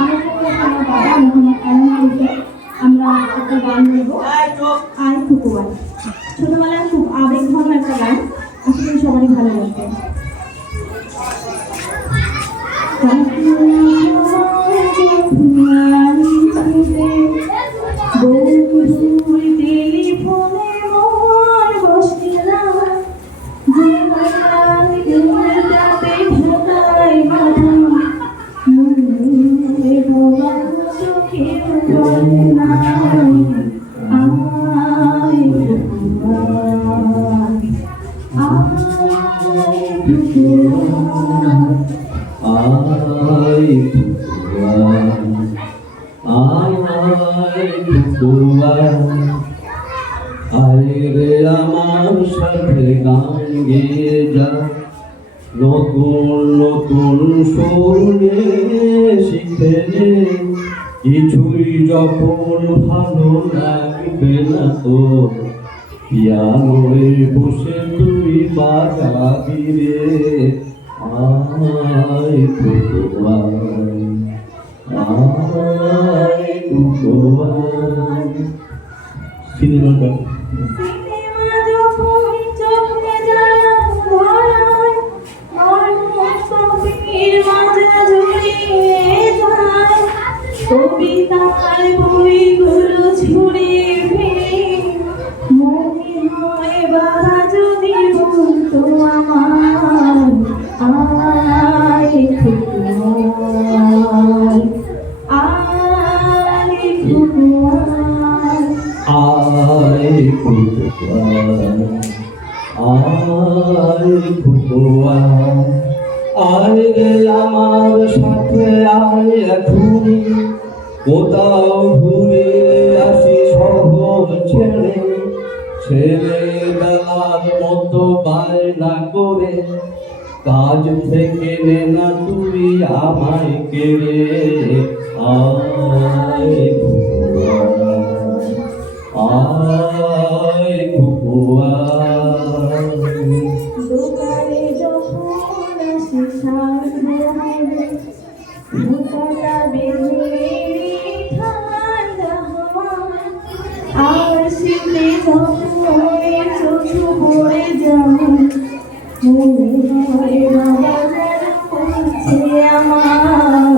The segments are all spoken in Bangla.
আমার বাবা মোহাম্মদ আলমকে আমরা একটা গান নেব, আয় ফুকুয়ায়। ছোটবেলায় খুব আবেগঘন একটা গান, আসলে সবারই ভালো লাগবে। আরে আমার সাথে গান গেয়ে যা, নতুন নতুন সুর শিখে নে, কিছুই যখন ভালো লাগবে না তো পিয়ানোয় বসে তুই বাজাবি রে। আয় ফুকুয়ায়, আয় ফুকুয়ায়। সিনেমাটা কবিতার বইগুলো ছুড়ে ফেলে মনে হয় বাবা যদি বলতো আমার আয় ফুকুয়ায়, আয় ফুকুয়ায়, আয় ফুকুয়ায়, আয় ফুকুয়ায়। আয় রে আমার সাথে আয় এখনই, কোথাও ঘুরে আসি শহর ছেড়ে, ছেলেবেলার মতো বায়না করে কাজ থেকে নে না তুই আমায় কেড়ে। আয় ফুকুয়ায়, আয় ফুকুয়ায়। দোকানে যখন আসি সামনে ঢোকাটা বেঁধে ঠান্ডা হাওয়া, আর শীতে যখন চোখ পড়ে যায় মনে হয় বাবা যেন বলছে আমার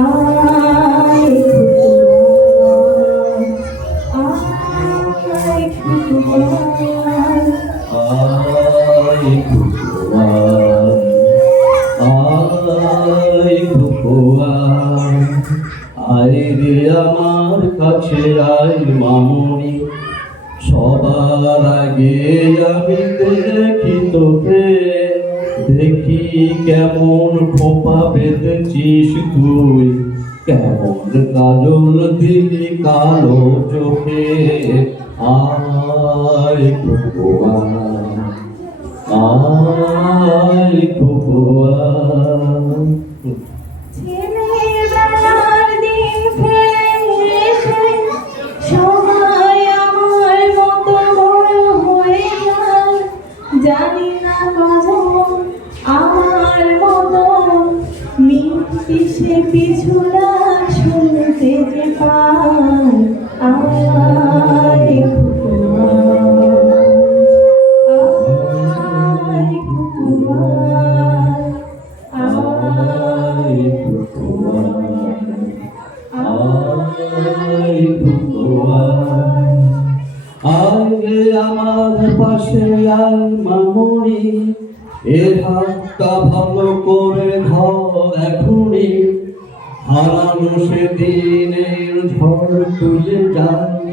আয় ফুকুয়ায়, আয় ফুকুয়ায়, আয় ফুকুয়ায়, আয় ফুকুয়ায়। আয় রে আমার কাছে আয় মামনি, সবার আগে আমি দেখি তোকে, দেখি কেমন খোপা বেঁধেছিস তুই, কেমন কাজল দিলি কালো চোখে। আয় ফুকুয়ায়, আয় ফুকুয়ায়। ছেলেবেলার দিন ফেলে এসে সবাই আমার মতো বড় হয়ে যায়, জানি না কখন আমার মতো মিষ্টি সে পিছুরা শুনতে যে পায়। আয় ফুকুয়ায়, আয় ফুকুয়ায়, আয় ফুকুয়ায়, আয় ফুকুয়ায়। আয় রে আমার পাশে আয় মামনি, এ হাতটা ভালো করে ধর এখনই, হারানো সেদিনের ঝড় তুলে যায়,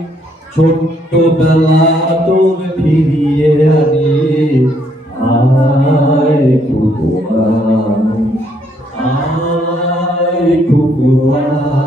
ছোট্টবেলা তোর ফিরিয়ে আনি। আয় ফুকুয়ায়, আয় ফুকুয়ায়।